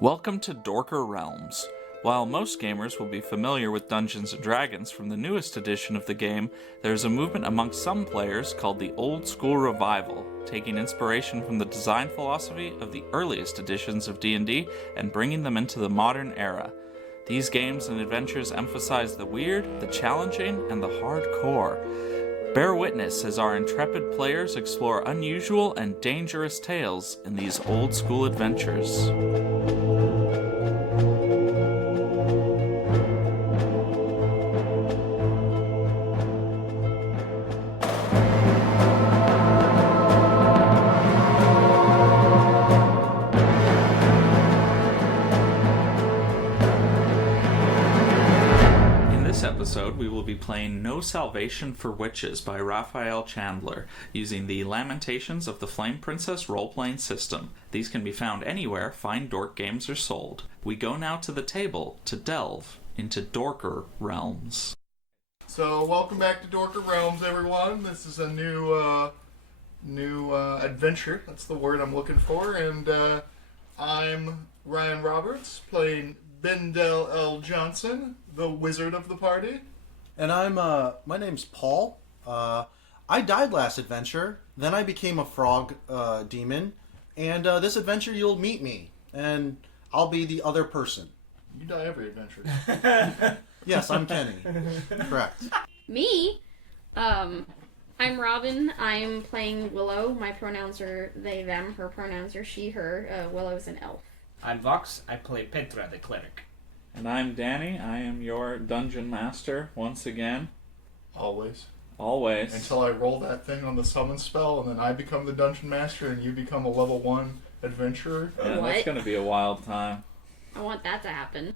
Welcome to Dorker Realms. While most gamers will be familiar with Dungeons & Dragons from the newest edition of the game, there is a movement amongst some players called the Old School Revival, taking inspiration from the design philosophy of the earliest editions of D&D and bringing them into the modern era. These games and adventures emphasize the weird, the challenging, and the hardcore. Bear witness as our intrepid players explore unusual and dangerous tales in these old school adventures. We will be playing No Salvation for Witches by Rafael Chandler, using the Lamentations of the Flame Princess role-playing system. These can be found anywhere fine dork games are sold. We go now to the table to delve into Dorker Realms. So, welcome back to Dorker Realms, everyone. This is a new adventure. That's the word I'm looking for. And I'm Ryan Roberts, playing Bendel L. Johnson, the wizard of the party. And my name's Paul. I died last adventure, then I became a frog demon, and this adventure you'll meet me, and I'll be the other person. You die every adventure. Yes, I'm Kenny. Correct. Me? I'm Robin. I'm playing Willow. My pronouns are they, them. Her pronouns are she, her. Willow's an elf. I'm Vox. I play Petra, the cleric. And I'm Danny. I am your dungeon master once again. Always. Until I roll that thing on the summon spell, and then I become the dungeon master, and you become a level 1 adventurer. Yeah, that's going to be a wild time. I want that to happen.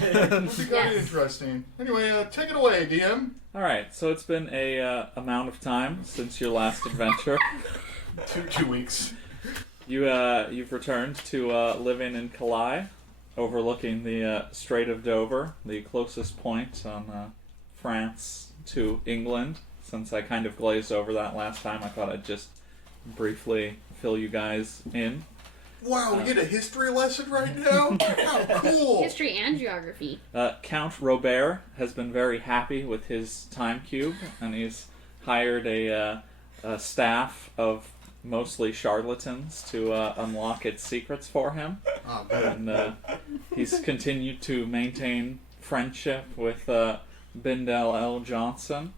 It's very interesting. Anyway, take it away, DM. Alright, so it's been a amount of time since your last adventure. 2 weeks. You've returned to living in Calais, overlooking the Strait of Dover, the closest point on France to England. Since I kind of glazed over that last time, I thought I'd just briefly fill you guys in. Wow, we get a history lesson right now? How cool! History and geography. Count Robert has been very happy with his time cube, and he's hired a staff of mostly charlatans to unlock its secrets for him. Oh, and he's continued to maintain friendship with Bendel L. Johnson.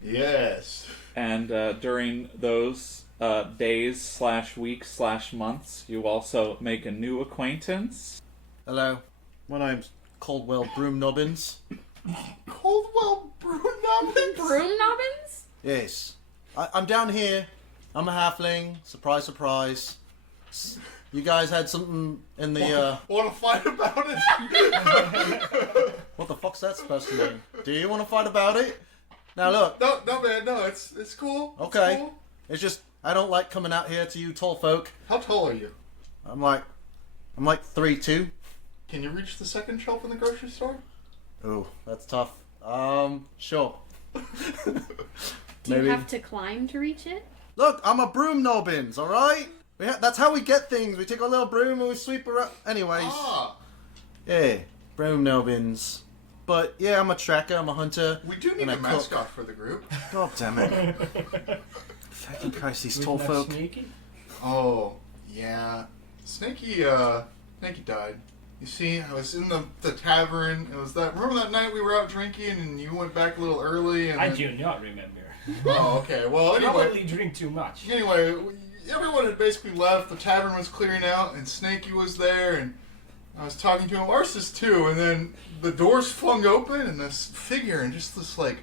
Yes. And during those days/weeks/months, you also make a new acquaintance. Hello. My name's Caldwell Broomnobbins. Caldwell Broomnobbins? Broomnobbins? Yes. I'm down here. I'm a halfling. Surprise, surprise. You guys had something in the, Want to fight about it? What the fuck's that supposed to mean? Do you want to fight about it? Now look. No, man, no, it's cool. Okay. It's cool. It's just, I don't like coming out here to you tall folk. How tall are you? I'm like 3'2". Can you reach the second shelf in the grocery store? Ooh, that's tough. Sure. Do you have to climb to reach it? Look, I'm a Broomnobbins, alright? That's how we get things. We take our little broom and we sweep around. Anyways. Ah. Yeah, Broomnobbins. But yeah, I'm a tracker, I'm a hunter. We do need a mascot for the group. God damn it. Fucking Christ, these tall folk. Sneaky? Oh, yeah. Snaky died. You see, I was in the tavern. It was remember that night we were out drinking and you went back a little early? And I do not remember. Oh, okay. Well, anyway. Probably drink too much. Anyway, everyone had basically left. The tavern was clearing out, and Snaky was there, and I was talking to him. Arsis too, and then the doors flung open, and this figure in just this like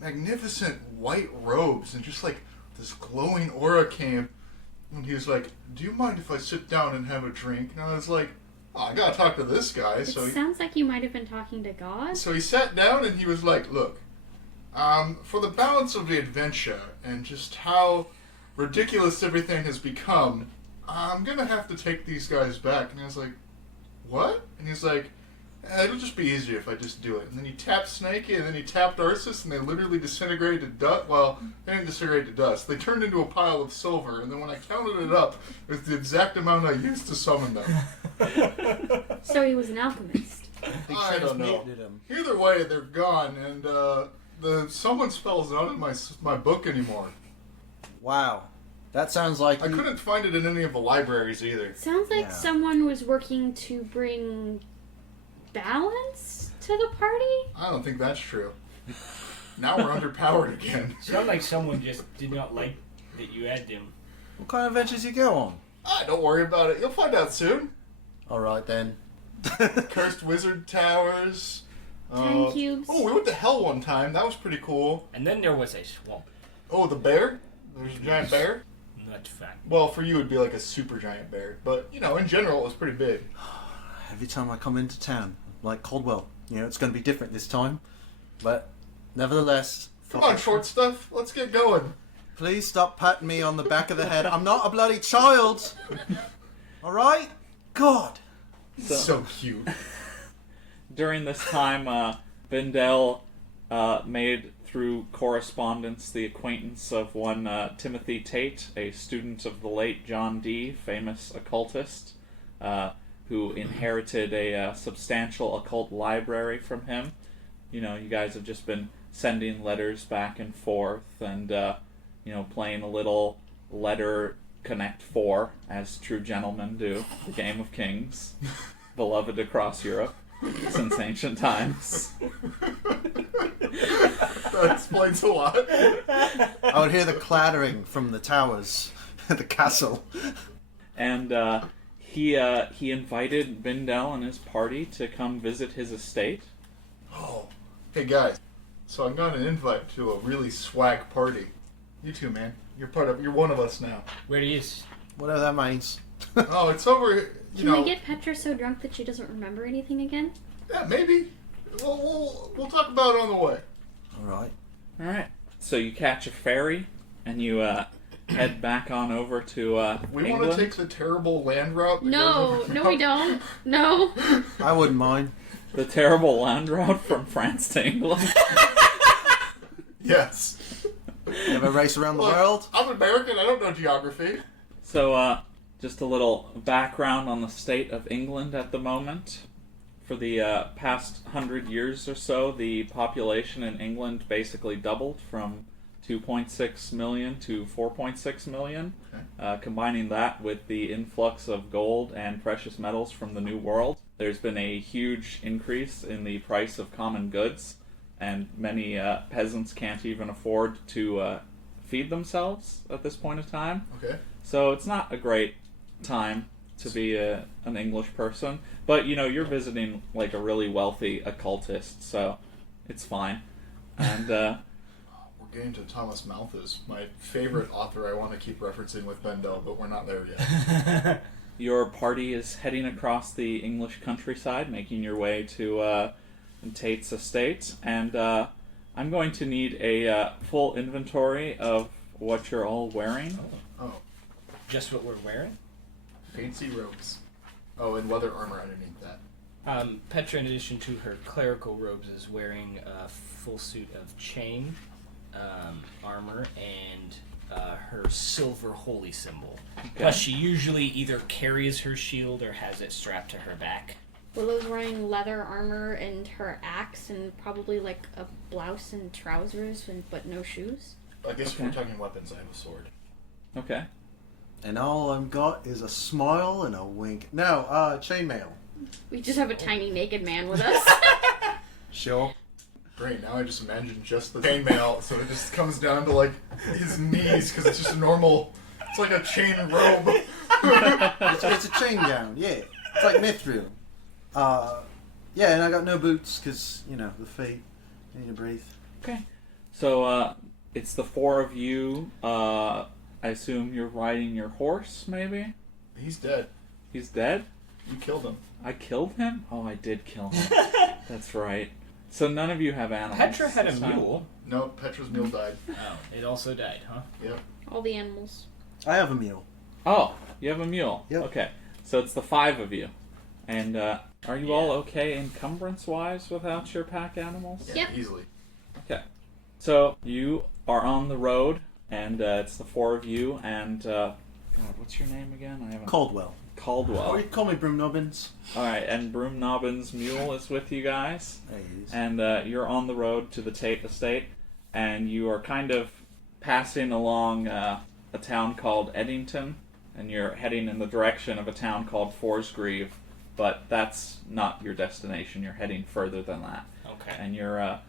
magnificent white robes, and just like this glowing aura came, and he was like, "Do you mind if I sit down and have a drink?" And I was like, "Oh, I gotta talk to this guy." It sounds like you might have been talking to God. So he sat down, and he was like, "Look, for the balance of the adventure and just how ridiculous everything has become, I'm gonna have to take these guys back." And I was like, "What?" And he's like, It'll just be easier if I just do it. And then you tap Snakey, and then you tap Darcis, and they literally disintegrate to dust. Well, they didn't disintegrate to dust. They turned into a pile of silver, and then when I counted it up, it was the exact amount I used to summon them. So he was an alchemist. I don't know. Transmuted him. Either way, they're gone, and the summon spell's not in my book anymore. Wow. That sounds like I couldn't find it in any of the libraries either. Sounds like Yeah. someone was working to bring balance to the party. I don't think that's true. Now we're underpowered again. Sounds like someone just did not like that you had them. What kind of adventures you go on? Don't worry about it. You'll find out soon. Alright then. Cursed Wizard Towers. 10 cubes. Oh, we went to Hell one time. That was pretty cool. And then there was a swamp. Oh, the bear? There's a giant bear? Not fun. Well, for you, it'd be like a super giant bear. But, in general, it was pretty big. Every time I come into town, like Caldwell, it's going to be different this time. But, nevertheless... Come on, short stuff. Let's get going. Please stop patting me on the back of the head. I'm not a bloody child! Alright? God! So cute. During this time, Bindell made through correspondence the acquaintance of one Timothy Tate, a student of the late John Dee, famous occultist, who inherited a substantial occult library from him. You guys have just been sending letters back and forth and, playing a little letter Connect 4, as true gentlemen do, the game of kings, beloved across Europe since ancient times. That explains a lot. I would hear the clattering from the towers, the castle. And he invited Bindell and his party to come visit his estate. Oh. Hey, guys. So I got an invite to a really swag party. You too, man. You're one of us now. Where he is? Whatever that means. Oh, it's over, Can we get Petra so drunk that she doesn't remember anything again? Yeah, maybe. We'll talk about it on the way. Alright. Alright. So you catch a ferry, and you head back on over to We England. want to take the terrible land route. that No, goes over- no we don't. No. I wouldn't mind. The terrible land route from France to England. Yes. You ever race around the Look, world? I'm American. I don't know geography. So, just a little background on the state of England at the moment. For the past 100 years or so, the population in England basically doubled from 2.6 million to 4.6 million. Okay. Combining that with the influx of gold and precious metals from the New World, there's been a huge increase in the price of common goods, and many peasants can't even afford to feed themselves at this point in time. Okay. So it's not a great time to be an English person, but you're visiting like a really wealthy occultist, so it's fine. And We're getting to Thomas Malthus, my favorite author I want to keep referencing with Bendel, but we're not there yet. your party is heading across the English countryside, making your way to Tate's estate, and I'm going to need a full inventory of what you're all wearing. Oh, Just what we're wearing? fancy robes. Oh, and leather armor underneath that. Petra, in addition to her clerical robes, is wearing a full suit of chain, armor, and her silver holy symbol. Plus, she usually either carries her shield or has it strapped to her back. Willow's wearing leather armor and her axe and probably like a blouse and trousers but no shoes. I guess if Okay. we're talking weapons, I have a sword. Okay. And all I've got is a smile and a wink. No, chainmail. We just have a tiny naked man with us. Sure. Great, now I just imagine just the chainmail, so it just comes down to like his knees, because it's just a normal, it's like a chain robe. It's a chain gown, yeah. It's like mithril. Yeah, and I got no boots, because, the feet. I need to breathe. Okay. So, it's the four of you. I assume you're riding your horse, maybe? He's dead. He's dead? You killed him. I killed him? Oh, I did kill him. That's right. So none of you have animals. Petra had a this time? mule. No, Petra's mule died. Oh, it also died, huh? Yep. All the animals. I have a mule. Oh, you have a mule. Yep. Okay. So it's the five of you. And Are you all okay encumbrance-wise without your pack animals? Yeah, Yep. easily. Okay. So you are on the road, and it's the four of you, and God, what's your name again? I haven't. Caldwell. Caldwell. Or you can call me Broom Nobbins. All right, and Broom Nobbins' mule is with you guys, Hey, and you're on the road to the Tate estate, and you are kind of passing along a town called Eddington, and you're heading in the direction of a town called Forsgreave, but that's not your destination. You're heading further than that. Okay. And you're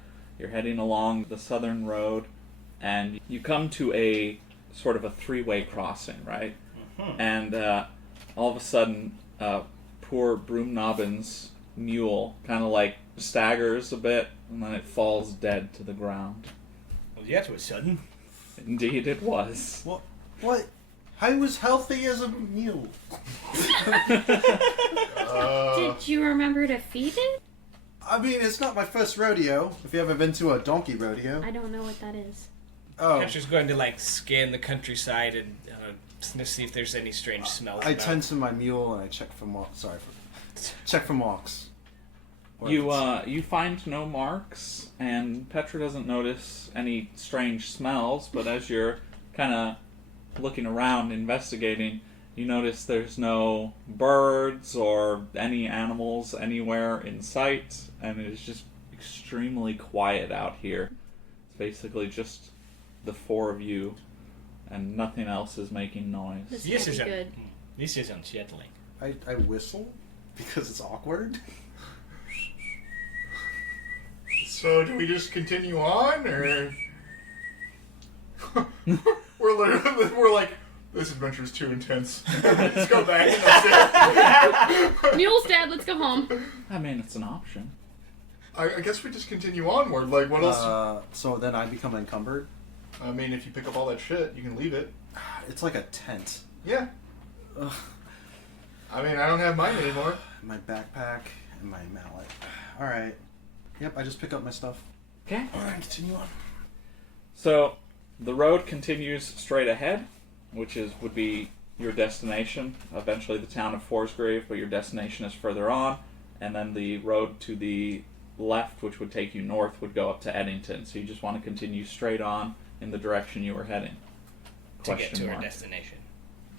heading along the southern road, and you come to a sort of a three-way crossing, right? Mm-hmm. And all of a sudden, poor Broom Nobbins' mule kind of like staggers a bit, and then it falls dead to the ground. Well, that was sudden. Indeed, it was. What? I was healthy as a mule. Did you remember to feed it? I mean, it's not my first rodeo. If you ever been to a donkey rodeo. I don't know what that is. Oh, Catcher's going to like scan the countryside and see if there's any strange smells. I about. tend to my mule and I check for marks. Check for marks. Or if You it's- you find no marks, and Petra doesn't notice any strange smells, but as you're kind of looking around, investigating, you notice there's no birds or any animals anywhere in sight, and it is just extremely quiet out here. It's basically just the four of you, and nothing else is making noise. This This can't is be good. This is unsettling. I whistle because it's awkward. So do we just continue on, or we're like, this adventure is too intense. Let's go back and that's it. Mule's dead, let's go home. I mean, it's an option. I guess we just continue onward. Like, what else? So then I become encumbered. I mean, if you pick up all that shit, you can leave it. It's like a tent. Yeah. Ugh. I mean, I don't have mine anymore. My backpack and my mallet. All right. Yep, I just pick up my stuff. Okay. All right, continue on. So the road continues straight ahead, which would be your destination. Eventually, the town of Forsgrave, but your destination is further on, and then the road to the left, which would take you north, would go up to Eddington. So you just want to continue straight on in the direction you were heading. To get to our destination.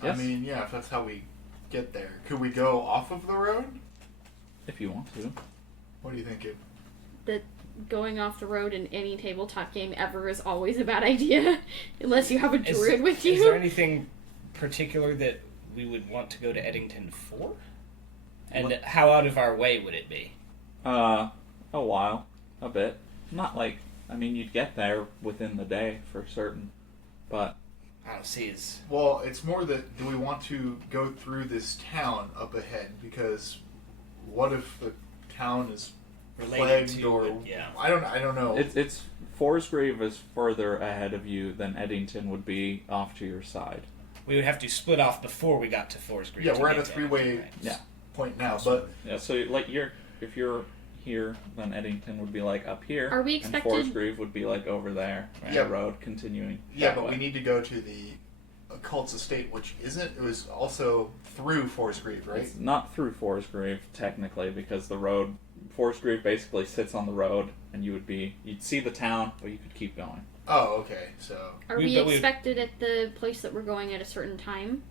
Yes? I mean, yeah, if that's how we get there. Could we go off of the road? If you want to. What do you think? That going off the road in any tabletop game ever is always a bad idea, unless you have a druid with you. Is there anything particular that we would want to go to Eddington for? And how out of our way would it be? A while. A bit. Not like, I mean, you'd get there within the day for certain. But I don't see is Well, it's more that do we want to go through this town up ahead? Because what if the town is related plagued to or it, yeah. I don't know. it's Forsgrave is further ahead of you than Eddington would be off to your side. We would have to split off before we got to Forsgrave. Yeah, to we're at get a to three-way Eddington, right? Yeah. point now, but Yeah, so like if you're here, then Eddington would be like up here. Are we And expected- Forsgrave would be like over there. Right? Yeah. The road continuing. yeah, that but way. we need to go to the occult's estate, which isn't. It was also through Forsgrave, right? It's not through Forsgrave technically, because the road Forsgrave basically sits on the road, and you'd see the town, but you could keep going. Oh, okay. So Are We- we but we- expected at the place that we're going at a certain time?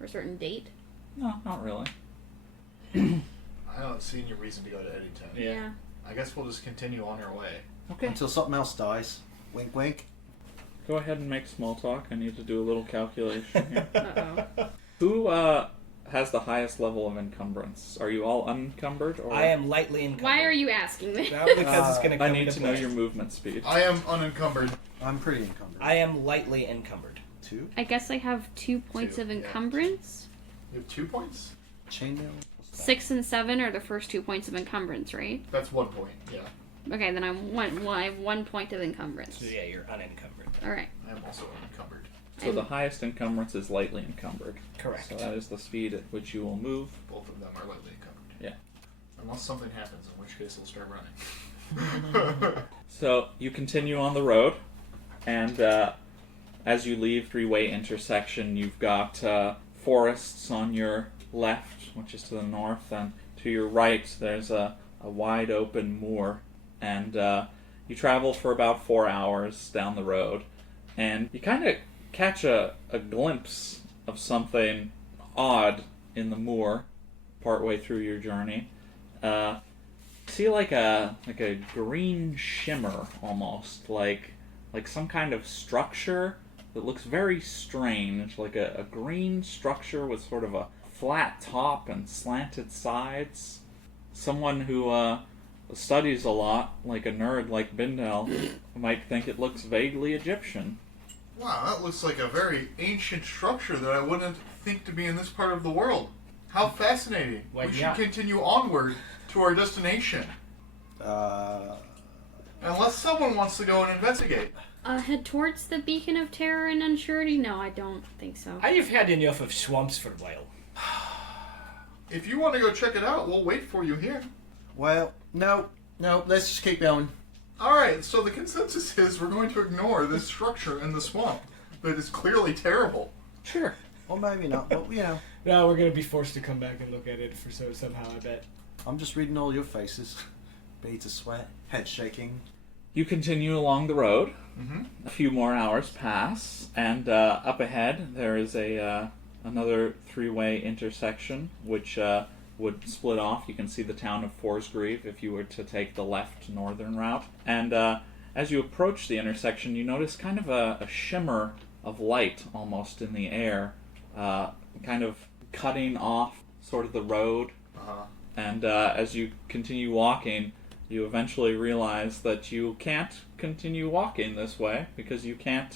Or a certain date? No, not really. I don't see any reason to go to Eddington. Yeah. I guess we'll just continue on our way. Okay. Until something else dies. Wink, wink. Go ahead and make small talk. I need to do a little calculation here. Uh-oh. Who has the highest level of encumbrance? Are you all unencumbered? Or I am lightly encumbered. Why are you asking this? Well, because it's going to come I need into to know play. your movement speed. I am unencumbered. I'm pretty encumbered. I am lightly encumbered. 2? I guess I have 2 points Two, of yeah. encumbrance. You have 2 points. Chainmail? 6 and 7 are the first 2 points of encumbrance, right? That's 1 point. Yeah, Okay, then I have 1 point of encumbrance. So yeah, you're unencumbered. Alright. I am also unencumbered. So the highest encumbrance is lightly encumbered. Correct. So that is the speed at which you will move. Both of them are lightly encumbered. Yeah. Unless something happens, in which case they'll start running. So you continue on the road, and as you leave three-way intersection, you've got forests on your left, which is to the north, and To your right, there's a wide open moor, and you travel for about 4 hours down the road, and you kind of catch a glimpse of something odd in the moor partway through your journey. See like a green shimmer almost, like some kind of structure that looks very strange, like a green structure with sort of a flat top and slanted sides. Someone who studies a lot, like a nerd like Bindel, might think it looks vaguely Egyptian. Wow, that looks like a very ancient structure that I wouldn't think to be in this part of the world. How fascinating. We should continue onward to our destination. Unless someone wants to go and investigate. Head towards the Beacon of Terror and Unsurety? No, I don't think so. I've had enough of swamps for a while. If you want to go check it out, we'll wait for you here. Well, no, let's just keep going. Alright, so the consensus is we're going to ignore this structure in the swamp that is clearly terrible. Sure. Well, maybe not, but No, we're gonna be forced to come back and look at it for somehow, I bet. I'm just reading all your faces. Beads of sweat, head shaking. You continue along the road. Mm-hmm. A few more hours pass, and up ahead there is another three-way intersection, which would split off. You can see the town of Forsgrieve if you were to take the left northern route. And as you approach the intersection, you notice kind of a shimmer of light almost in the air, kind of cutting off sort of the road. Uh-huh. And as you continue walking, you eventually realize that you can't continue walking this way because you can't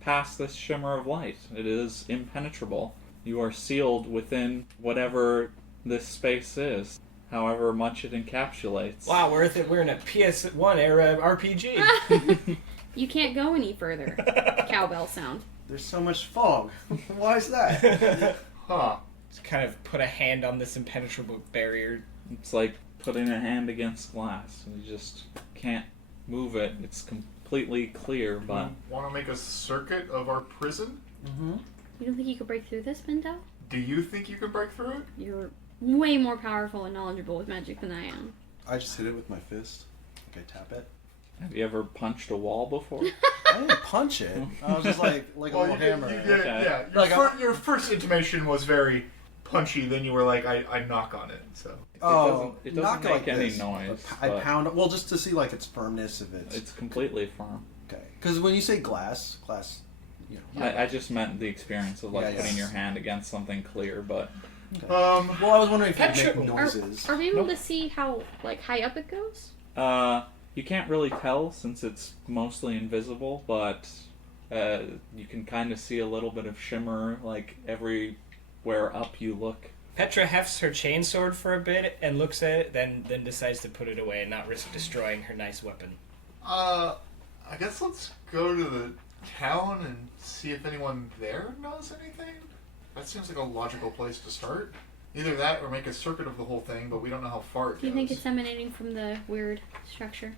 pass this shimmer of light. It is impenetrable. You are sealed within whatever this space is, however much it encapsulates. Wow, we're in a PS1 era RPG. You can't go any further. Cowbell sound. There's so much fog. Why is that? Huh. Just kind of put a hand on this impenetrable barrier. It's like putting a hand against glass. You just can't move it. It's completely clear, but... Want to make a circuit of our prison? Mm-hmm. You don't think you could break through this, Bindel? Do you think you can break through it? You're way more powerful and knowledgeable with magic than I am. I just hit it with my fist. Okay, tap it. Have you ever punched a wall before? I didn't punch it. I was just like a little hammer. Yeah. Your first intimation was very punchy. Then you were like, I knock on it. So it doesn't make like any this. noise. I pound it. Well, just to see like its firmness of it. It's completely firm. Okay. Because when you say glass, you know. I just meant the experience of putting your hand against something clear, but... Okay. Well, I was wondering if it make noises. Are we able to see how high up it goes? You can't really tell since it's mostly invisible, but you can kind of see a little bit of shimmer everywhere up you look. Petra hefts her chainsword for a bit and looks at it, then decides to put it away and not risk destroying her nice weapon. I guess let's go to the town and see if anyone there knows anything. That seems like a logical place to start. Either that or make a circuit of the whole thing, but we don't know how far it goes. Do you think it's emanating from the weird structure?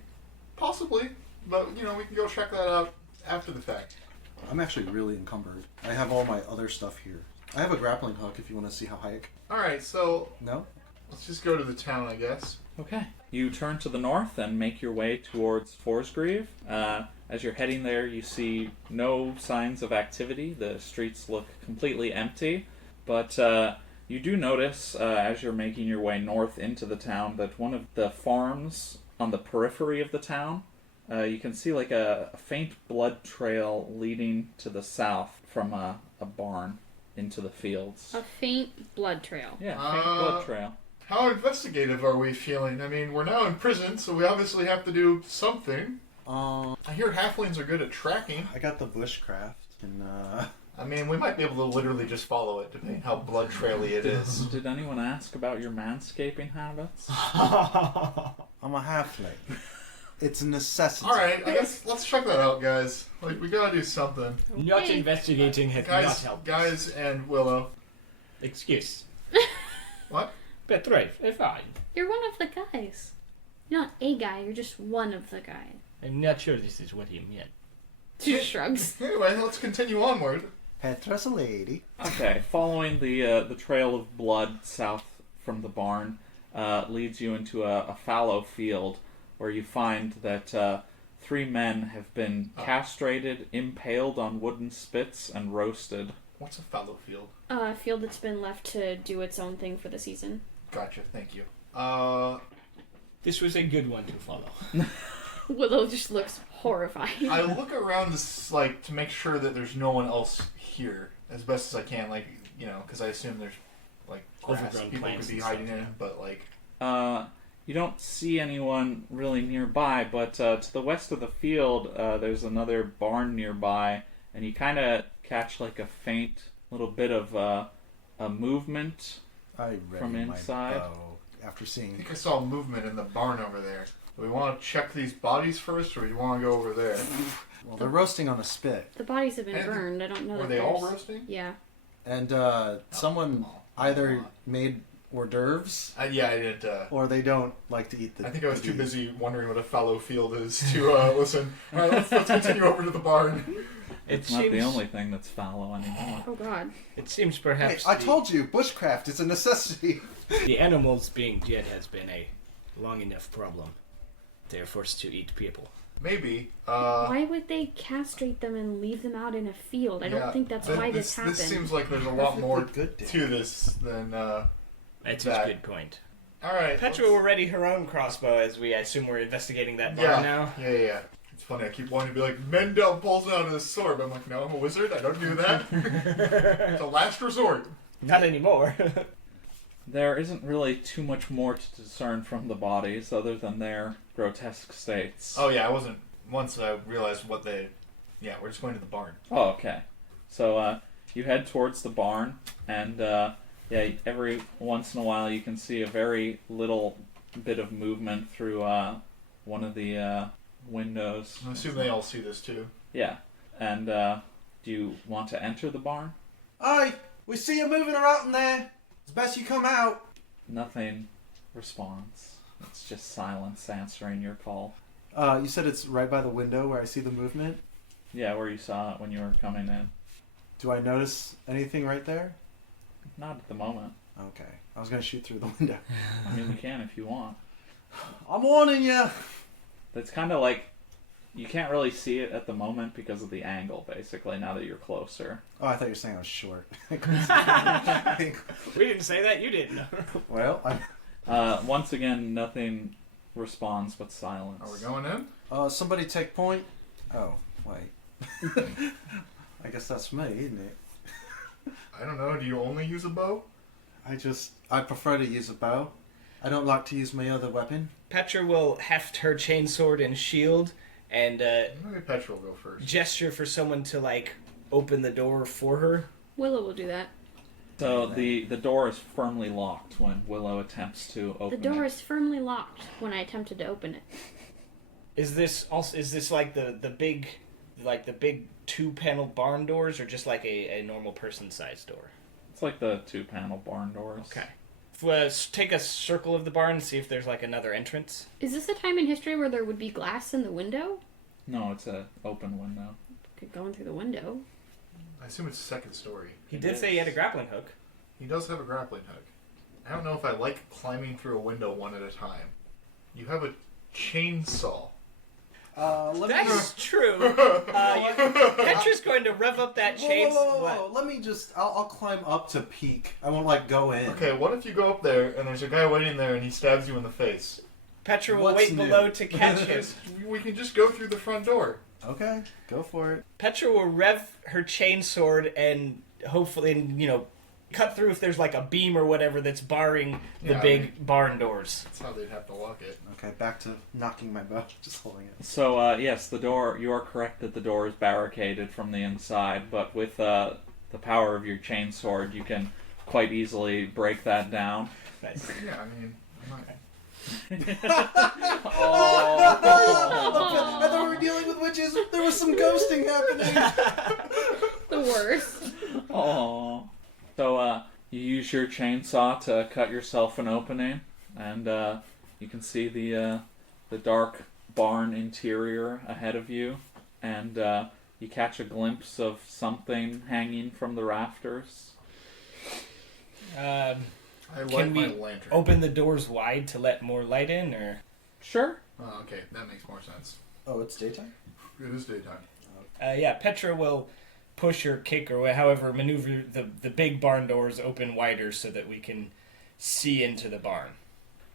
Possibly, but we can go check that out after the fact. I'm actually really encumbered. I have all my other stuff here. I have a grappling hook if you want to see how high it... Alright, so... No? Let's just go to the town, I guess. Okay. You turn to the north and make your way towards Forsgrieve. As you're heading there, you see no signs of activity. The streets look completely empty. But you do notice, as you're making your way north into the town, that one of the farms on the periphery of the town, you can see a faint blood trail leading to the south from a barn into the fields. A faint blood trail. Yeah, faint blood trail. How investigative are we feeling? I mean, we're now in prison, so we obviously have to do something. I hear halflings are good at tracking. I got the bushcraft, and I mean, we might be able to literally just follow it, depending how blood traily it is. Did anyone ask about your manscaping habits? I'm a halfling. It's a necessity. Alright, I guess let's check that out, guys. We gotta do something. Not investigating has not helped. Guys and Willow. Excuse. What? Petra, fine. You're one of the guys. You're not a guy, you're just one of the guys. I'm not sure this is what he meant. Two shrugs. Anyway, let's continue onward. Petra's a lady. Okay, following the trail of blood south from the barn, leads you into a fallow field where you find that 3 men have been castrated, impaled on wooden spits, and roasted. What's a fallow field? A field that's been left to do its own thing for the season. Gotcha, thank you. This was a good one to follow. Willow just looks horrified. I look around this, like, to make sure that there's no one else here as best as I can, like, because I assume there's, like, grass Overgrown people plants could be and hiding stuff, in, but, like... You don't see anyone really nearby, but to the west of the field, there's another barn nearby, and you kind of catch like a faint little bit of a movement I read from inside. After I seeing. think I saw movement in the barn over there. Do we want to check these bodies first, or do we want to go over there? Well, they're roasting on a spit, The bodies have been And- burned. I don't know. Were that they all there's- roasting? Yeah. and someone either made hors d'oeuvres Yeah, I did. or they don't like to eat the. I think I was too the- busy wondering what a fallow field is to listen. All right, let's continue over to the barn. It's not the only thing that's fallow anymore. Oh God. It seems Hey, perhaps I told you, bushcraft is a necessity. the animals being dead has been a long enough problem. They are forced to eat people. Maybe. Why would they castrate them and leave them out in a field? I don't think that's why this happened. This seems like there's a lot more good day. to this than That's that. a good point. All right. Petra will ready her own crossbow as we assume we're investigating that barn Yeah. now. Yeah. It's funny. I keep wanting to be like, men don't pulls out his sword. But I'm like, no, I'm a wizard. I don't do that. It's a last resort. Not anymore. There isn't really too much more to discern from the bodies other than their grotesque states. Oh yeah, I wasn't. Once I realized what they. Yeah, we're just going to the barn. Oh, okay. So you head towards the barn, and every once in a while you can see a very little bit of movement through one of the windows. I assume they all see this too. Yeah. And do you want to enter the barn? Aye, we see you moving around in there. It's best you come out. Nothing responds. It's just silence answering your call. You said it's right by the window where I see the movement. Yeah, where you saw it when you were coming in. Do I notice anything right there? Not at the moment. Okay, I was gonna shoot through the window. I mean, you can if you want. I'm warning you. It's kind of like you can't really see it at the moment because of the angle, basically, now that you're closer. Oh, I thought you were saying I was short. I couldn't see. We didn't say that. You did. Well, I... Once again, nothing responds but silence. Are we going in? Somebody take point. Oh, wait. I guess that's me, isn't it? I don't know. Do you only use a bow? I prefer to use a bow. I don't like to use my other weapon. Petra will heft her chainsword and shield and Maybe Petra will go first. gesture for someone to, like, open the door for her. Willow will do that. So the door is firmly locked when Willow attempts to The open door it. is firmly locked when I attempted to open it. Is this like the big 2-panel barn doors, or just like a normal person-sized door? It's like the 2-panel barn doors. Okay. Take a circle of the barn and see if there's like another entrance. Is this a time in history where there would be glass in the window? No, it's an open window. Could go in through the window. I assume it's second story. He did say he had a grappling hook. He does have a grappling hook. I don't know if I like climbing through a window one at a time. You have a chainsaw. That's true. Petra's going to rev up that chainsaw. Whoa. Let me just... I'll climb up to peek. I won't, go in. Okay, what if you go up there and there's a guy waiting there and he stabs you in the face? Petra will What's wait new? below to catch him. We can just go through the front door. Okay, go for it. Petra will rev her chainsword and hopefully, cut through if there's like a beam or whatever that's barring the Yeah, big barn doors. That's how they'd have to lock it. Okay, back to knocking my bow. Just holding it. So, yes, the door, you are correct that the door is barricaded from the inside, but with the power of your chainsword, you can quite easily break that down. Nice. Yeah, I mean, I'm not... I thought we were dealing with witches. There was some ghosting happening. The worst. Aww. So, you use your chainsaw to cut yourself an opening, and you can see the dark barn interior ahead of you, and you catch a glimpse of something hanging from the rafters. I light Can my we lantern. open the doors wide to let more light in, or? Sure. Oh, okay, that makes more sense. Oh, it's daytime? It is daytime. Yeah, Petra will push or kick or however maneuver the big barn doors open wider so that we can see into the barn.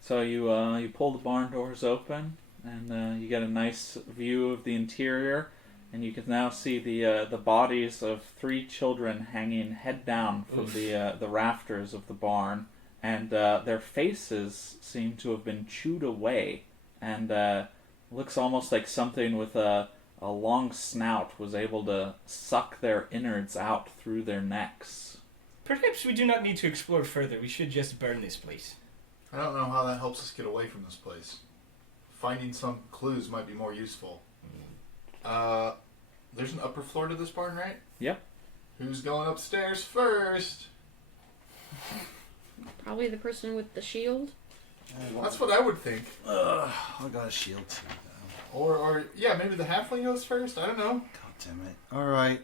So you pull the barn doors open, and you get a nice view of the interior, and you can now see the bodies of 3 children hanging head down from the rafters of the barn, and their faces seem to have been chewed away, and looks almost like something with a long snout was able to suck their innards out through their necks. Perhaps we do not need to explore further. We should just burn this place. I don't know how that helps us get away from this place. Finding some clues might be more useful. There's an upper floor to this barn, right? Yep. Who's going upstairs first? Probably the person with the shield. That's what I would think. I got a shield too. Or yeah, maybe the halfling goes first. I don't know. God damn it. Alright.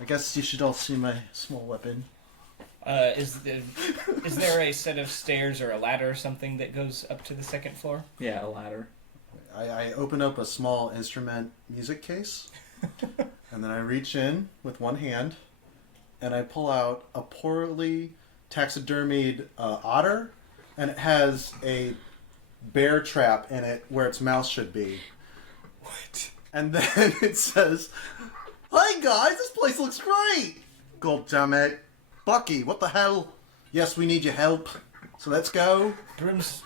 I guess you should all see my small weapon. Is there a set of stairs or a ladder or something that goes up to the second floor? Yeah, a ladder. I open up a small instrument music case, and then I reach in with one hand, and I pull out a poorly taxidermied otter, and it has a bear trap in it where its mouth should be. What? And then it says, "Hi guys, this place looks great!" God damn it. Bucky, what the hell? Yes, we need your help. So let's go. Brooms.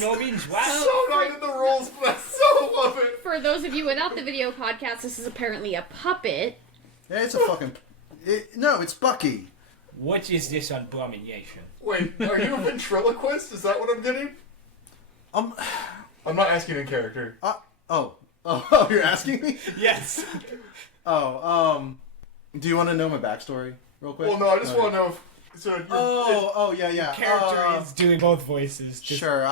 No means wow. So not in the rules, but I so love it. For those of you without the video podcast, this is apparently a puppet. Yeah, it's a fucking... no, it's Bucky. What is this abomination? Wait, are you a ventriloquist? Is that what I'm getting? I'm not asking in character. Oh, you're asking me? Yes. Do you want to know my backstory real quick? Well, no, I just want to know if... So yeah. Character is doing both voices. Sure,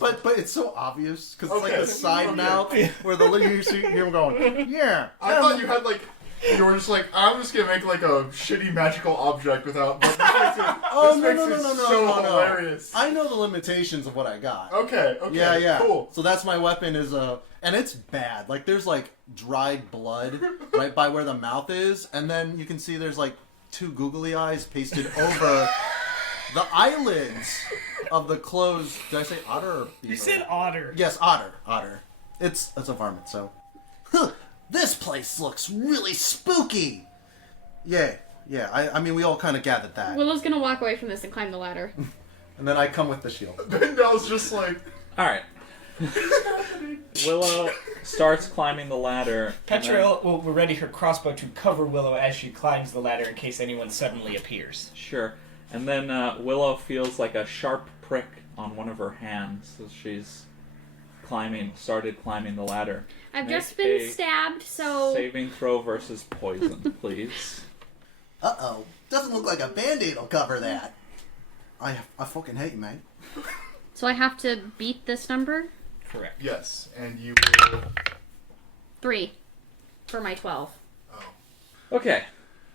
but it's so obvious because it's like Okay, the side okay. mouth where the you see him going, yeah. I thought you had like... You were just like, I'm just gonna make like a shitty magical object without... But this makes it so hilarious. I know the limitations of what I got. Okay, Yeah. cool. So that's my weapon is and it's bad. Like there's like dried blood right by where the mouth is, and then you can see there's like 2 googly eyes pasted over the eyelids of the closed. Did I say otter or beaver? You said otter. Yes, otter. It's a varmint. So, this place looks really spooky. Yeah. I mean, we all kind of gathered that, Willow's gonna walk away from this and climb the ladder. and then I come with the shield. Bendel's just like... Alright. Willow starts climbing the ladder. Petra will ready her crossbow to cover Willow as she climbs the ladder in case anyone suddenly appears. Sure. And then Willow feels like a sharp prick on one of her hands as she's started climbing the ladder. I've Make just been a stabbed, so... Saving throw versus poison, please. Uh-oh. Doesn't look like a Band-Aid will cover that. I fucking hate you, mate. So I have to beat this number? Correct. Yes, and you will... 3 for my 12. Oh. Okay.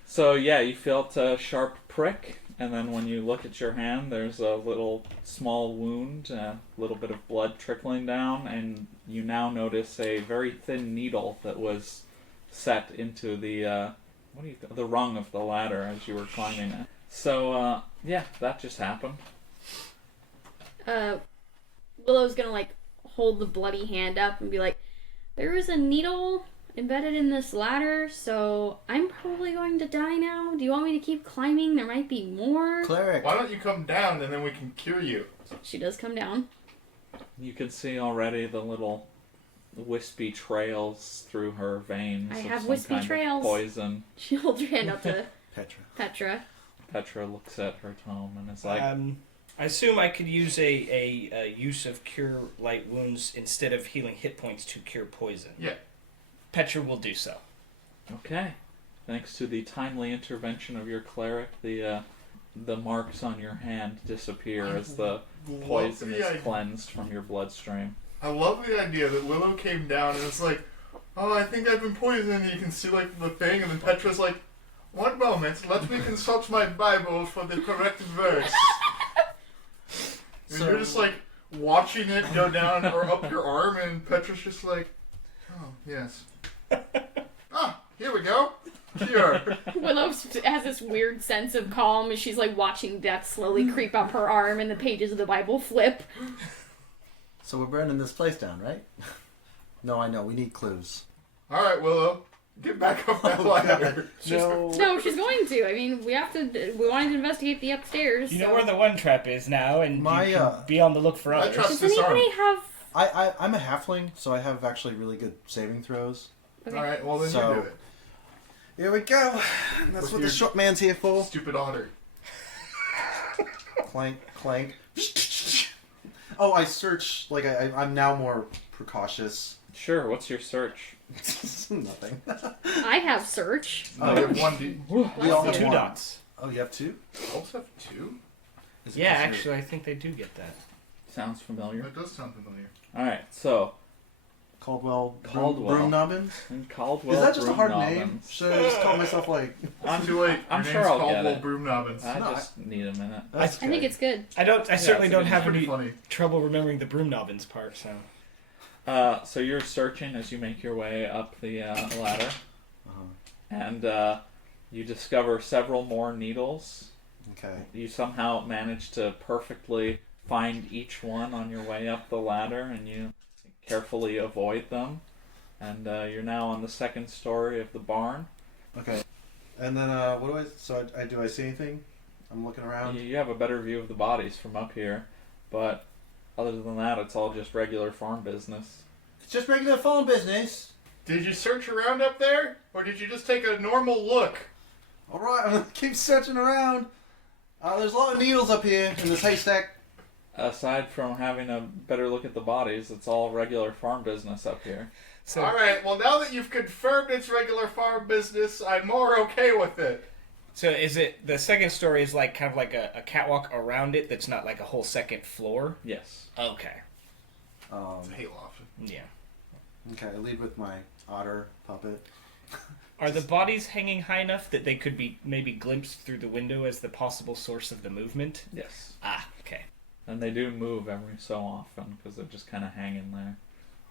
So yeah, you felt a sharp prick, and then when you look at your hand, there's a little small wound, a little bit of blood trickling down, and you now notice a very thin needle that was set into the the rung of the ladder as you were climbing it. So yeah, that just happened. Willow's gonna like hold the bloody hand up and be like, there was a needle embedded in this ladder, so I'm probably going to die now. Do you want me to keep climbing? There might be more. Cleric. Why don't you come down and then we can cure you? She does come down. You can see already the little wispy trails through her veins. I of have some wispy kind of trails. poison. She holds her hand up to Petra. Petra looks at her tome and is like, I assume I could use a use of cure light wounds instead of healing hit points to cure poison. Yeah. Petra will do so. okay. Thanks to the timely intervention of your cleric, the marks on your hand disappear as the poison is cleansed from your bloodstream. I love the idea that Willow came down and it's like, oh, I think I've been poisoned, and you can see like the thing, and then Petra's like, One moment. Let me consult my Bible for the correct verse. And you're just like watching it go down or up your arm, and Petra's just like, oh, yes. Here we go. Sure. Willow has this weird sense of calm as she's like watching death slowly creep up her arm and the pages of the Bible flip. So we're burning this place down, right? No, I know. We need clues. All right, Willow. Get back up that ladder. No, she's going to. I mean, we wanted to investigate the upstairs. You know where the one trap is now, and you can be on the look for others. trust Does this arm. anybody have... I'm a halfling, so I have actually really good saving throws. Okay. All right, well then So- you do it. Here we go. That's With what your- the short man's here for. Stupid otter. Clank, clank. Oh, I search. Like I'm now more precautious. Sure, what's your search? Nothing. I have search. You have one We all have 2 one. dots. Oh, you have two? also have two? Is it Yeah, considered- actually, I think they do get that. Sounds familiar. That does sound familiar. Alright, so, Caldwell. Caldwell. Broomnobbins? in Caldwell. Is that just a hard name? Broomnobbins. Should I just call myself like? It's too late. I'm Your sure name's I'll get Caldwell it. Broomnobbins. I No, just need a minute. That's I think good. it's good. I certainly it's don't a- have Pretty any funny. trouble remembering the Broomnobbins part, so. So you're searching as you make your way up the ladder, Uh-huh. and you discover several more needles. Okay. You somehow manage to perfectly find each one on your way up the ladder, and you carefully avoid them. And you're now on the second story of the barn. Okay. And then what do I? So do I see anything? I'm looking around. You have a better view of the bodies from up here, but other than that, it's all just regular farm business. It's just regular phone business. Did you search around up there? Or did you just take a normal look? All right, I'm gonna keep searching around. There's a lot of needles up here in this haystack. Aside from having a better look at the bodies, it's all regular farm business up here. So Alright, well now that you've confirmed it's regular farm business, I'm more okay with it. So is it the second story is like kind of like a catwalk around it that's not like a whole second floor? Yes. Okay. It's a hayloft. Yeah. Okay, I lead with my otter puppet. Are the bodies hanging high enough that they could be maybe glimpsed through the window as the possible source of the movement? Yes. Ah, okay. And they do move every so often because they're just kind of hanging there.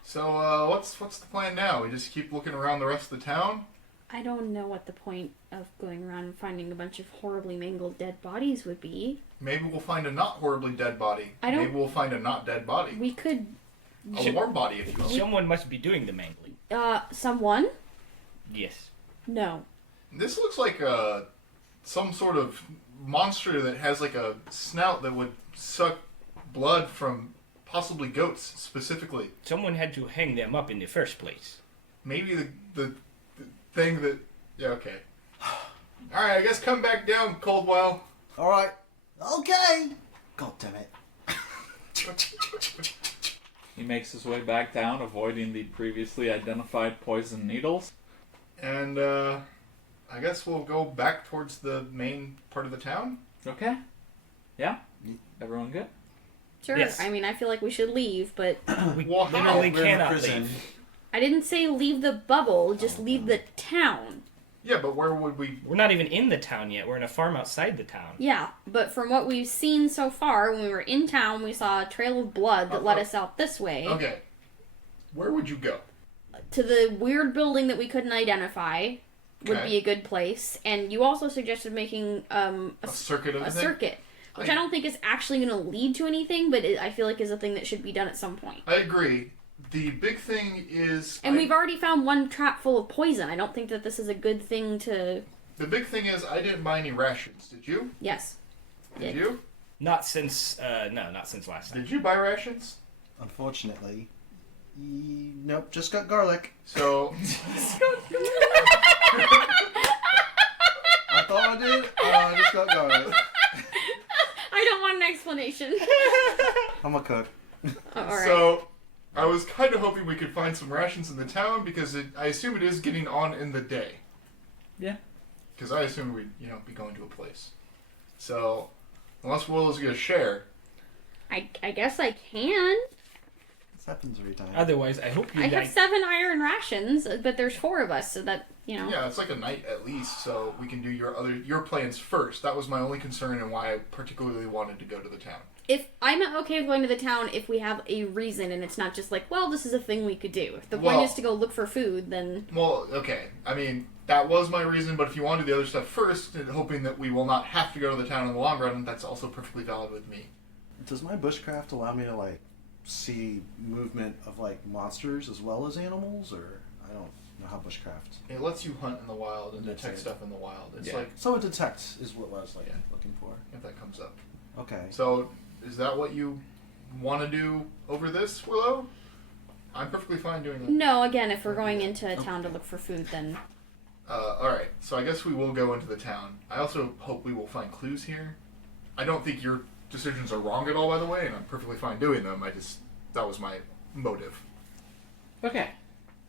So, what's the plan now? We just keep looking around the rest of the town? I don't know what the point of going around and finding a bunch of horribly mangled dead bodies would be. Maybe we'll find a not horribly dead body. I don't- Maybe we'll find a not dead body. We could, A warm body, if you will. Someone must be doing the mangling. someone? Yes. No. This looks like some sort of monster that has like a snout that would suck blood from possibly goats specifically. Someone had to hang them up in the first place. Maybe the thing that... Yeah, okay. Alright, I guess come back down, Coldwell. All right. Okay. God damn it. He makes his way back down, avoiding the previously identified poison needles. And, I guess we'll go back towards the main part of the town. Okay. Yeah? Everyone good? Sure. Yes. I mean, I feel like we should leave, but We Well, how? literally We're in a cannot prison. leave. I didn't say leave the bubble, just leave the town. Yeah, but where would we... We're not even in the town yet. We're in a farm outside the town. Yeah, but from what we've seen so far, when we were in town, we saw a trail of blood that led us out this way Okay. Where would you go? to the weird building that we couldn't identify. Would Okay. be a good place. And you also suggested making A circuit of a the thing? circuit, which I don't think is actually going to lead to anything, but I feel like is a thing that should be done at some point. I agree. The big thing is... And we've already found one trap full of poison. I don't think that this is a good thing to... The big thing is I didn't buy any rations. Did you? Yes. Did Yeah. you? Not since, not since last time. Did you buy rations? Unfortunately. Nope, just got garlic. So... I thought I did. I just got garlic. I don't want an explanation. I'm a cook. Alright. So, I was kind of hoping we could find some rations in the town because I assume it is getting on in the day. Yeah. Because I assume we'd, be going to a place. So, unless Willow's going to share. I guess I can. This happens every time. Otherwise, I hope you I have guys... 7 iron rations, but there's 4 of us, so that, you know. Yeah, it's like a night at least, so we can do your plans first. That was my only concern and why I particularly wanted to go to the town. If I'm okay with going to the town if we have a reason and it's not just like, well, this is a thing we could do. If the point is to go look for food, then... Well, okay. I mean, that was my reason, but if you want to do the other stuff first, and hoping that we will not have to go to the town in the long run, that's also perfectly valid with me. Does my bushcraft allow me to, like, see movement of, like, monsters as well as animals, or... I don't know how bushcraft... It lets you hunt in the wild and That's detect it. stuff in the wild. It's Yeah. like, So it detects is what I was, like, Yeah. looking for. if that comes up. Okay. So, is that what you want to do over this, Willow? I'm perfectly fine doing that. No, again, if we're going into a town to look for food, then... Alright, so I guess we will go into the town. I also hope we will find clues here. I don't think your decisions are wrong at all, by the way, and I'm perfectly fine doing them. That was my motive. Okay.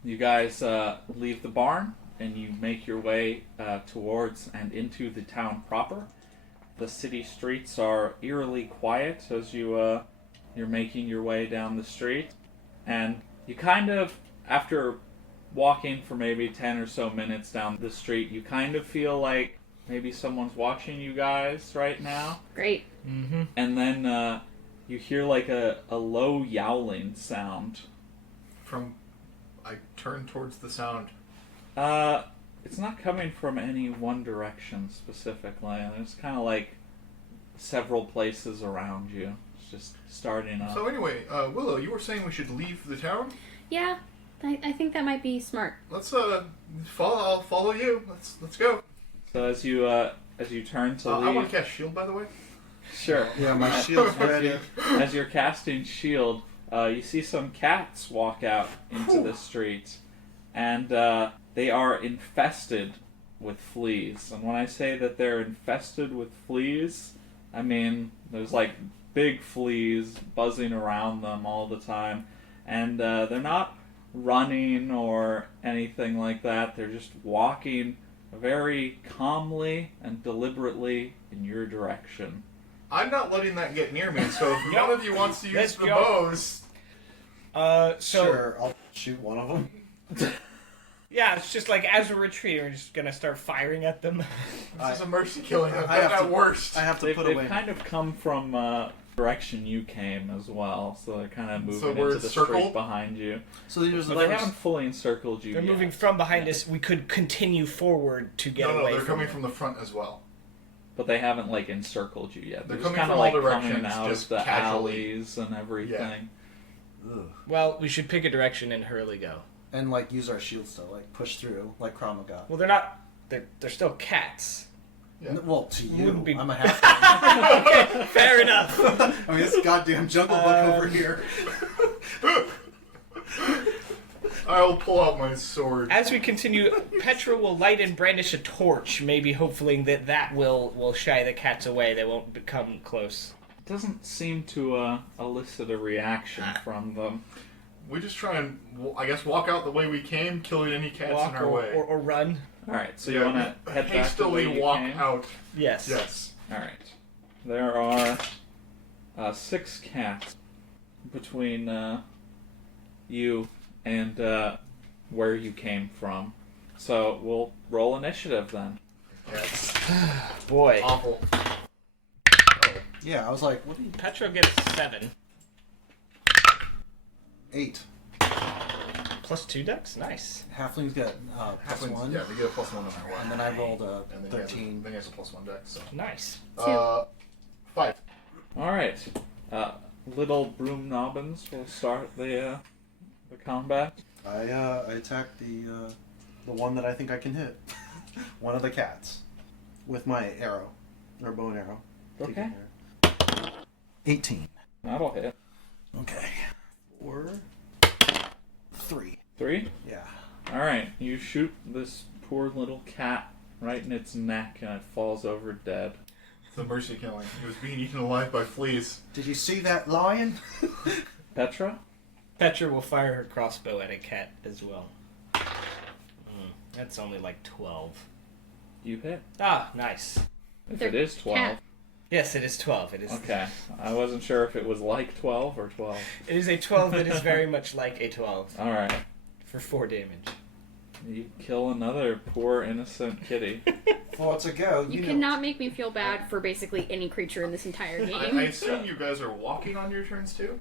You guys leave the barn and you make your way towards and into the town proper. The city streets are eerily quiet as you're making your way down the street. And you kind of, after walking for maybe 10 or so minutes down the street, you kind of feel like maybe someone's watching you guys right now. Great. Mm-hmm. And then you hear like a low yowling sound. I turn towards the sound. It's not coming from any one direction specifically. There's kind of like several places around you. It's just starting up. So anyway, Willow, you were saying we should leave the town? Yeah, I think that might be smart. Let's I'll follow you. Let's go. So as you turn to I want leave, to cast shield, by the way. sure. Yeah, my shield's ready. As you're casting shield, you see some cats walk out into the street, and they are infested with fleas. And when I say that they're infested with fleas, I mean there's like big fleas buzzing around them all the time, and they're not running or anything like that. They're just walking very calmly and deliberately in your direction. I'm not letting that get near me, so if one of you wants to use Let's the go. bows... So Sure, I'll shoot one of them. yeah, it's just like as we're retreating, we're just gonna start firing at them. This is a mercy killing. I've I done have that to- worst. I have to They've put away. kind of come from direction you came as well, so they're kind of moving we're into the circled? street behind you. So these are the But they first... haven't fully encircled you They're yet. moving from behind us. We could continue forward to get No, away. they're from coming them. from the front as well. But they haven't like encircled you yet. They're They're just coming kind of from like all coming directions, out just of the casually. alleys and everything. Ugh. Well, we should pick a direction and hurriedly go. And, like, use our shields to, like, push through, like Kramaga. Well, they're not. They're still cats. Yeah. Well, to you, Wouldn't be- I'm a half. Okay, fair enough. I mean, this goddamn jungle book over here. I'll pull out my sword. As we continue, Petra will light and brandish a torch, maybe hoping that will shy the cats away. They won't become close. It doesn't seem to elicit a reaction from them. We just try and, I guess, walk out the way we came, killing any cats Walk in our or, way. or run. Alright, so you want to head back the hastily way you walk came? out. Yes. Yes. Alright. There are 6 cats between you and where you came from. So we'll roll initiative then. Yes. Boy. Awful. Yeah, I was like, what are you... Petra gets 7. 8. Plus 2 ducks? Nice. Halflings get plus Halflings, 1. Yeah, they get a +1 no matter what. And then I rolled a And then 13. Then he has a +1 deck, so. Nice. 5. Alright. Little Broom Nobbins will start the combat. I attacked the one that I think I can hit. One of the cats. With my arrow. Or bow and arrow. Okay. Take it there. 18. That'll hit. Okay. 4. 3. 3? Yeah. Alright, you shoot this poor little cat right in its neck and it falls over dead. It's a mercy killing. He was being eaten alive by fleas. Did you see that lion? Petra? Petra will fire her crossbow at a cat as well. That's only like 12. You hit. Ah, nice. If They're it is 12. cat. Yes, it is 12. It is. Okay. I wasn't sure if it was like 12 or 12. It is a 12 that is very much like a 12 Alright. for 4 damage. You kill another poor innocent kitty. 4 to go. You cannot make me feel bad for basically any creature in this entire game. I assume you guys are walking on your turns too?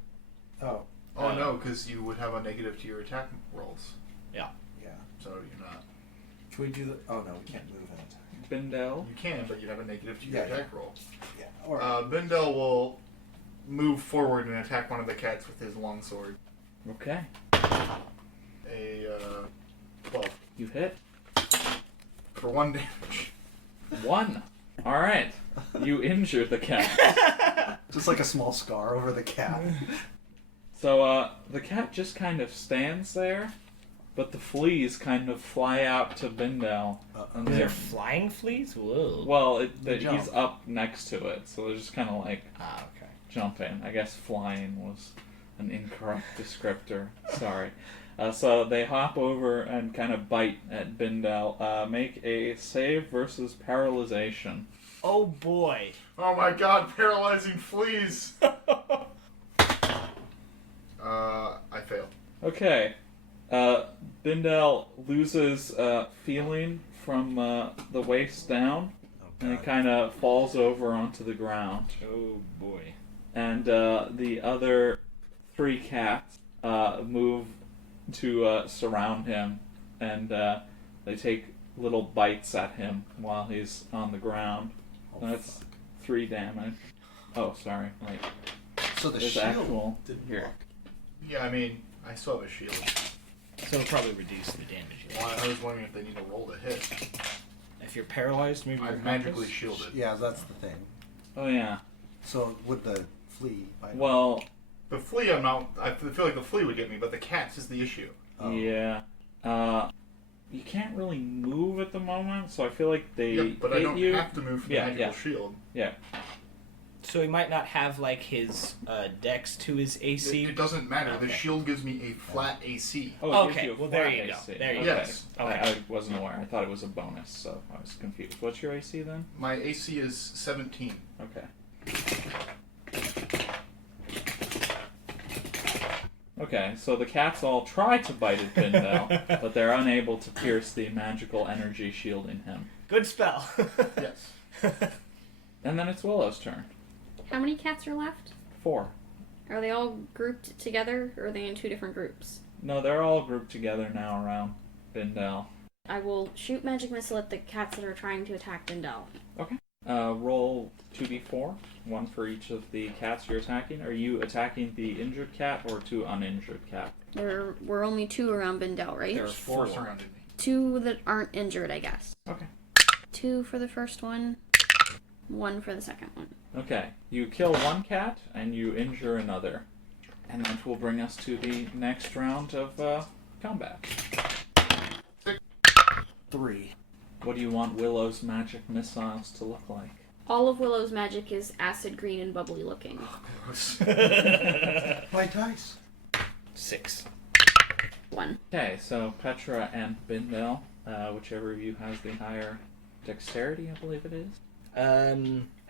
Oh. Oh no, because you would have a negative to your attack rolls. Yeah. Yeah. So you're not. Can we do the... Oh, no, we can't move an attack. Bindel. You can, but you'd have a negative to your attack roll. Yeah. Or... Bindel will move forward and attack one of the cats with his longsword. Okay. A 12. You hit. For 1 damage. 1. Alright. You injure the cat. Just like a small scar over the cat. So, the cat just kind of stands there, but the fleas kind of fly out to Bindel. And They're flying fleas? Whoa. well, he's jump. up next to it, so they're just kind of like Okay. jumping. I guess flying was an incorrect descriptor. Sorry. So they hop over and kind of bite at Bindel. Make a save versus paralyzation. Oh boy. Oh my god, paralyzing fleas! I fail. Okay. Bindel loses feeling from the waist down, and he kind of falls over onto the ground. Oh boy. And the other 3 cats move to surround him, and they take little bites at him while he's on the ground. That's 3 damage. Oh, sorry. Wait. So the There's shield actual didn't here. work. Yeah, I mean, I still have a shield. So it'll probably reduce the damage. Well, I was wondering if they need to roll to hit. If you're paralyzed, maybe I'm your magically compass? shielded. Yeah, that's the thing. Oh yeah. So would the flea bite? Well, The flea, I'm not. I feel like the flea would get me, but the cats is the issue. Oh. yeah. You can't really move at the moment, so I feel like they Yep, but I hit don't you. have to move for the Yeah, magical yeah. shield. Yeah. So he might not have like his dex to his AC. It doesn't matter. The Okay. shield gives me a flat AC. Oh, it Okay, gives you a well, there flat you go. AC. There you okay. go. Yes. Okay. I wasn't aware. I thought it was a bonus, so I was confused. What's your AC then? My AC is 17. Okay. Okay, so the cats all try to bite at Bindel, but they're unable to pierce the magical energy shielding him. Good spell. Yes. And then it's Willow's turn. How many cats are left? 4. Are they all grouped together, or are they in 2 different groups? No, they're all grouped together now around Bindel. I will shoot magic missile at the cats that are trying to attack Bindel. Okay. Roll 2d4, 1 for each of the cats you're attacking. Are you attacking the injured cat or 2 uninjured cats? There were only 2 around Bindel, right? There are 4 4. surrounded me. 2 that aren't injured, I guess. Okay. 2 for the first one, 1 for the second one. Okay. You kill 1 cat and you injure another. And that will bring us to the next round of combat. 3. What do you want Willow's magic missiles to look like? All of Willow's magic is acid green and bubbly looking. My dice. 6. 1. Okay, so Petra and Bindel, whichever of you has the higher dexterity, I believe it is.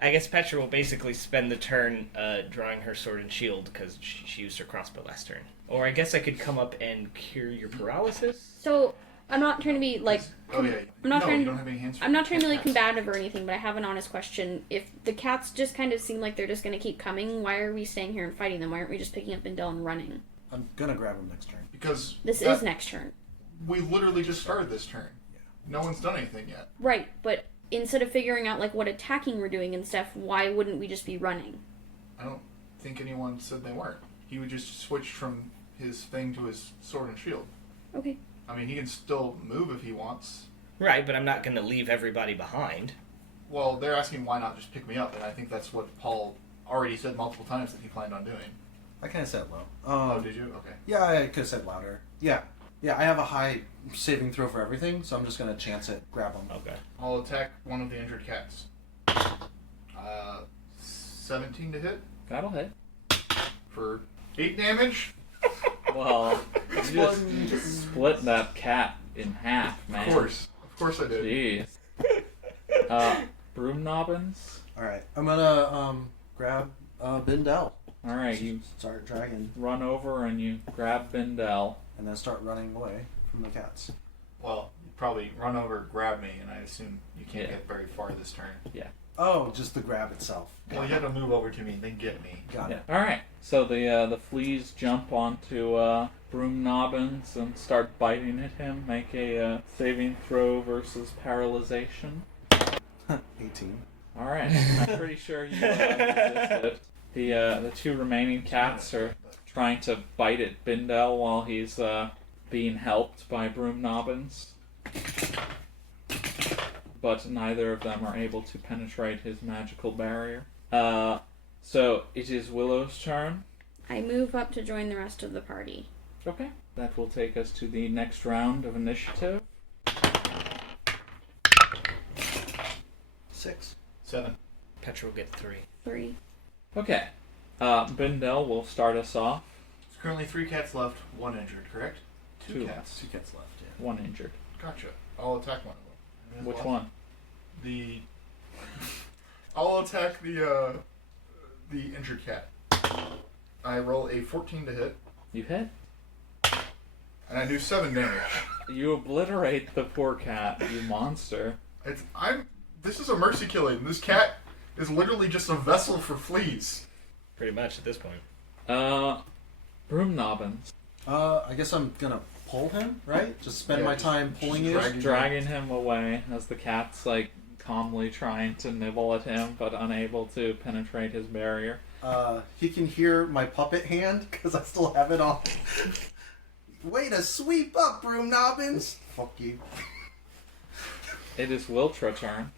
I guess Petra will basically spend the turn drawing her sword and shield because she used her crossbow last turn. Or I guess I could come up and cure your paralysis. So, I'm not trying to be like. Oh yeah. I'm not no, trying- you don't have any hands. I'm not trying to be like cats. combative or anything, but I have an honest question. If the cats just kind of seem like they're just going to keep coming, why are we staying here and fighting them? Why aren't we just picking up Bindel and running? I'm gonna grab him next turn. Because This is next turn. we literally just started this turn. No one's done anything yet. Right, but instead of figuring out like what attacking we're doing and stuff, why wouldn't we just be running? I don't think anyone said they weren't. He would just switch from his thing to his sword and shield. Okay. I mean, he can still move if he wants. Right, but I'm not going to leave everybody behind. Well, they're asking why not just pick me up, and I think that's what Paul already said multiple times that he planned on doing. I kind of said low. Oh, did you? Okay. Yeah, I could have said louder. Yeah. Yeah, I have a high saving throw for everything, so I'm just gonna chance it, grab him. Okay. I'll attack one of the injured cats. 17 to hit That'll hit. for 8 damage. Well, you just split that cat in half, man. Of course I did. Jeez. Broom Nobbins. Alright, I'm gonna grab Bindel. Alright, you Start dragging, run over and you grab Bindel. and then start running away from the cats. Well, you probably run over, grab me, and I assume you can't Yeah. get very far this turn. Yeah. Oh, just the grab itself. Well, you have to move over to me and then get me. Got it. Yeah. All right. So the fleas jump onto Broom Nobbins and start biting at him. Make a saving throw versus paralyzation. 18. All right. I'm pretty sure you resisted. The two remaining cats are trying to bite at Bindel while he's being helped by Broom Nobbins. But neither of them are able to penetrate his magical barrier. So it is Willow's turn. I move up to join the rest of the party. Okay. That will take us to the next round of initiative. 6. 7. Petra will get 3. 3. Okay. Bindel will start us off. There's currently 3 cats left, 1 injured, correct? 2 cats. 2 cats left, yeah. 1 injured. Gotcha. I'll attack one of them. And Which then one? I'll attack the injured cat. I roll a 14 to hit, You hit. and I do 7 damage. You obliterate the poor cat, you monster. This is a mercy killing. This cat is literally just a vessel for fleas. Pretty much at this point. Broom Nobbins. I guess I'm gonna pull him, right? Just spend Yeah, my just- time pulling just you. drag- Dragging him away as the cat's calmly trying to nibble at him but unable to penetrate his barrier. He can hear my puppet hand because I still have it on. Way to sweep up, Broom Nobbins! Fuck you. It is Wiltra's turn.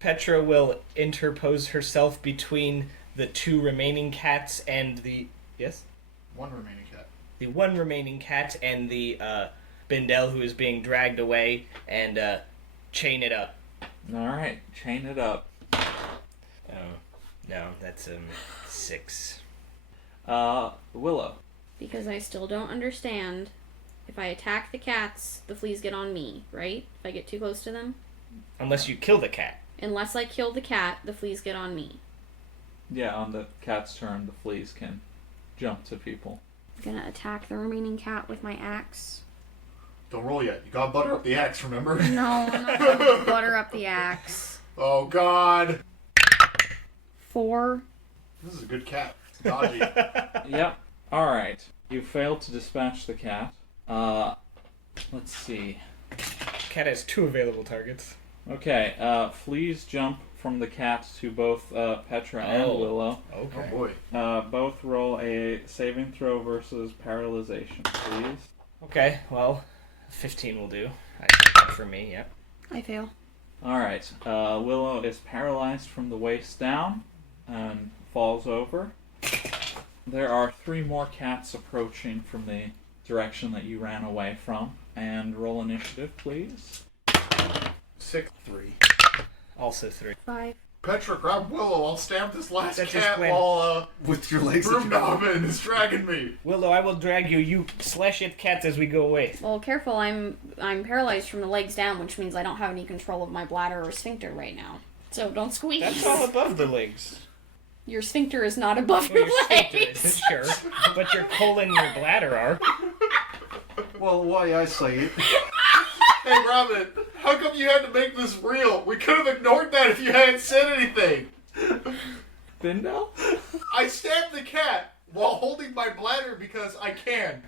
Petra will interpose herself between the 2 remaining cats and the... Yes? One remaining cat. The 1 remaining cat and the Bindel who is being dragged away and chain it up. Alright, chain it up. Oh, no, that's 6. Willow. Because I still don't understand. If I attack the cats, the fleas get on me, right? If I get too close to them? Unless you kill the cat. Unless I kill the cat, the fleas get on me. Yeah, on the cat's turn, the fleas can jump to people. I'm gonna attack the remaining cat with my axe. Don't roll yet. You gotta butter up the axe, remember? No, I'm not gonna butter up the axe. Oh, God. 4. This is a good cat. It's dodgy. Yep. Alright. You failed to dispatch the cat. Let's see. Cat has 2 available targets. Okay, fleas jump from the cat to both Petra and Oh. Willow. Okay. Oh, boy. Both roll a saving throw versus paralyzation, please. Okay, well, 15 will do. I think for me, yep. I fail. Alright, Willow is paralyzed from the waist down and falls over. There are 3 more cats approaching from the direction that you ran away from. And roll initiative, please. 6. 3. Also 3. 5. Petra, grab Willow. I'll stab this last That's his cat plan. while With your legs. Broom Nobbin is dragging me. Willow, I will drag you. You slash at cats as we go away. Well, careful, I'm paralyzed from the legs down, which means I don't have any control of my bladder or sphincter right now. So don't squeeze. That's all above the legs. Your sphincter is not above Well, your your sphincter legs. is, sure. But your colon and your bladder are. Well, why I say it. Hey, Robin, how come you had to make this real? We could have ignored that if you hadn't said anything. Bindel? I stabbed the cat while holding my bladder because I can.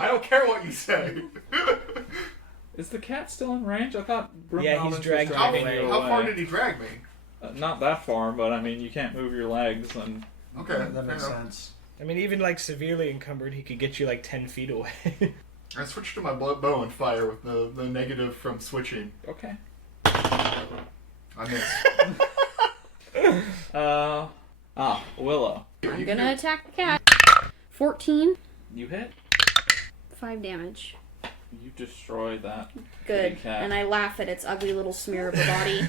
I don't care what you say. Is the cat still in range? I thought Broom Yeah, he's Nobbins was dragging How, dragging away. you how far away. did he drag me? Not that far, but I mean, you can't move your legs and... Okay, That makes fair enough. sense. I mean, even severely encumbered, he could get you 10 feet away. I switched to my bow and fire with the negative from switching. Okay. I missed. Willow. I'm gonna attack the cat. 14. You hit. 5 damage. You destroy that Good. kitty cat. And I laugh at its ugly little smear of a body.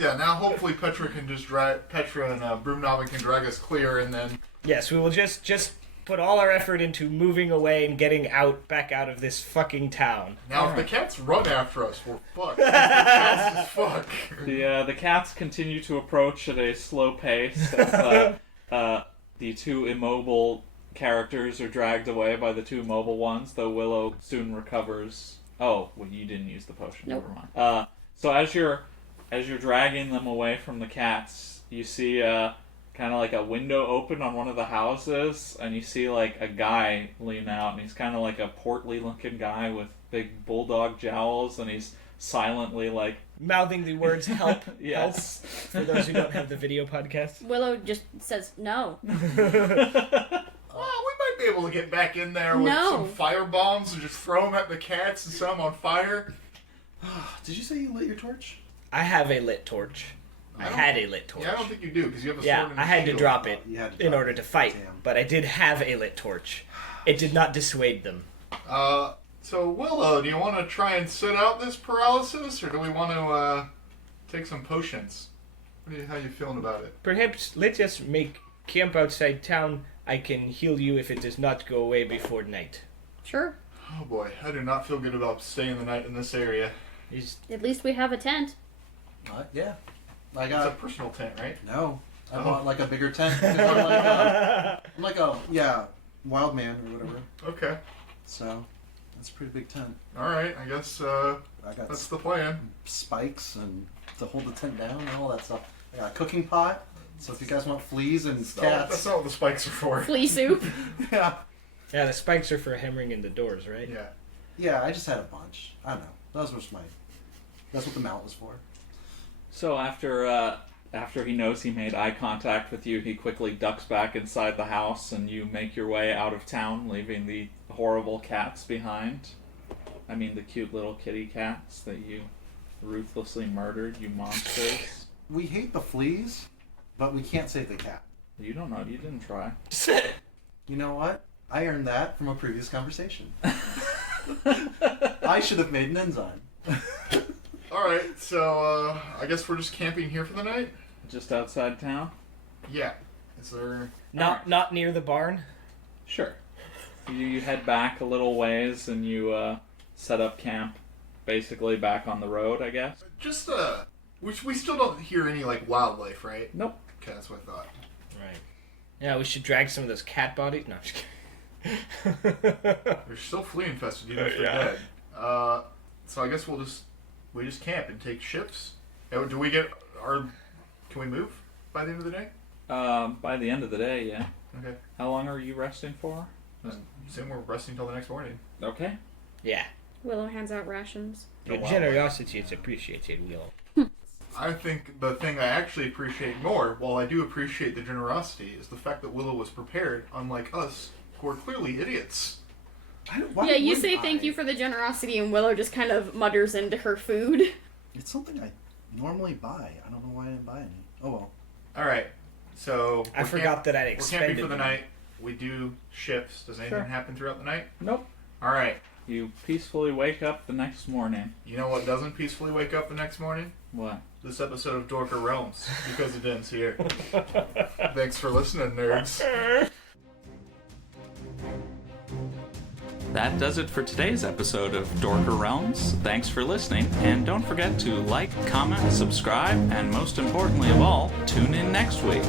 Yeah, now hopefully Petra and Broom Nobbin can drag us clear, and then Yes, we will just put all our effort into moving away and getting back out of this fucking town. now if the cats run after us, we're fucked. We're fast as fuck. The cats continue to approach at a slow pace as the 2 immobile characters are dragged away by the two mobile ones, though Willow soon recovers. Oh, well, you didn't use the potion. Nope. Never mind. So as you're dragging them away from the cats, you see kind of like a window open on one of the houses, and you see like a guy lean out, and he's kind of like a portly looking guy with big bulldog jowls, and he's silently like Mouthing the words help, yes. help, for those who don't have the video podcast. Willow just says no. Well, we might be able to get back in there with No. some fire bombs and just throw them at the cats and set them on fire. Did you say you lit your torch? I have a lit torch. I had a lit torch. Yeah, I don't think you do because you have a sword Yeah, and a I had to shield. drop it You had to in drop order it. to fight, Damn. but I did have a lit torch. It did not dissuade them. So Willow, do you want to try and sit out this paralysis, or do we want to take some potions? How you feeling about it? Perhaps let us make camp outside town. I can heal you if it does not go away before night. Sure. Oh boy, I do not feel good about staying the night in this area. At least we have a tent. Yeah. I It's a got personal tent, right? no. I Oh. bought like a bigger tent. 'Cause I'm like a wild man or whatever. Okay. So that's a pretty big tent. All right. I guess I got that's the plan. spikes and to hold the tent down and all that stuff. I got a cooking pot. So if you guys want fleas and That's cats, not what the spikes are for. Flea soup. yeah, Yeah, the spikes are for hammering in the doors, right? Yeah. yeah. I just had a bunch. I don't know. That's what the mount was for. So after he knows he made eye contact with you, he quickly ducks back inside the house, and you make your way out of town, leaving the horrible cats behind. I mean, the cute little kitty cats that you ruthlessly murdered, you monsters. We hate the fleas, but we can't save the cat. You don't know. You didn't try. You know what? I earned that from a previous conversation. I should have made an enzyme. All right. So I guess we're just camping here for the night. Just outside town? Yeah. Is there? Not near the barn. Sure. You head back a little ways, and you set up camp, basically back on the road, I guess. Just we still don't hear any like wildlife, right? Nope. Okay, that's what I thought. Right. Yeah, we should drag some of those cat bodies. No, I'm just kidding. They're still flea infested, even if they're dead. So I guess we just camp and take shifts. Do we get our? Can we move by the end of the day? By the end of the day, yeah. Okay. How long are you resting for? Assume we're resting till the next morning. Okay. Yeah. Willow hands out rations. Your generosity is appreciated, Willow. I think the thing I actually appreciate more, while I do appreciate the generosity, is the fact that Willow was prepared, unlike us, who are clearly idiots. Why Yeah, you wouldn't say I? thank you for the generosity, and Willow just kind of mutters into her food. It's something I normally buy. I don't know why I didn't buy any. Oh well. All right. So I forgot that I'd we're expended camping for the them. night. We do shifts. Does anything Sure. happen throughout the night? Nope. All right. You peacefully wake up the next morning. You know what doesn't peacefully wake up the next morning? What? This episode of Dorker Realms, because it ends here. Thanks for listening, nerds. That does it for today's episode of Dorker Realms. Thanks for listening, and don't forget to like, comment, subscribe, and most importantly of all, tune in next week.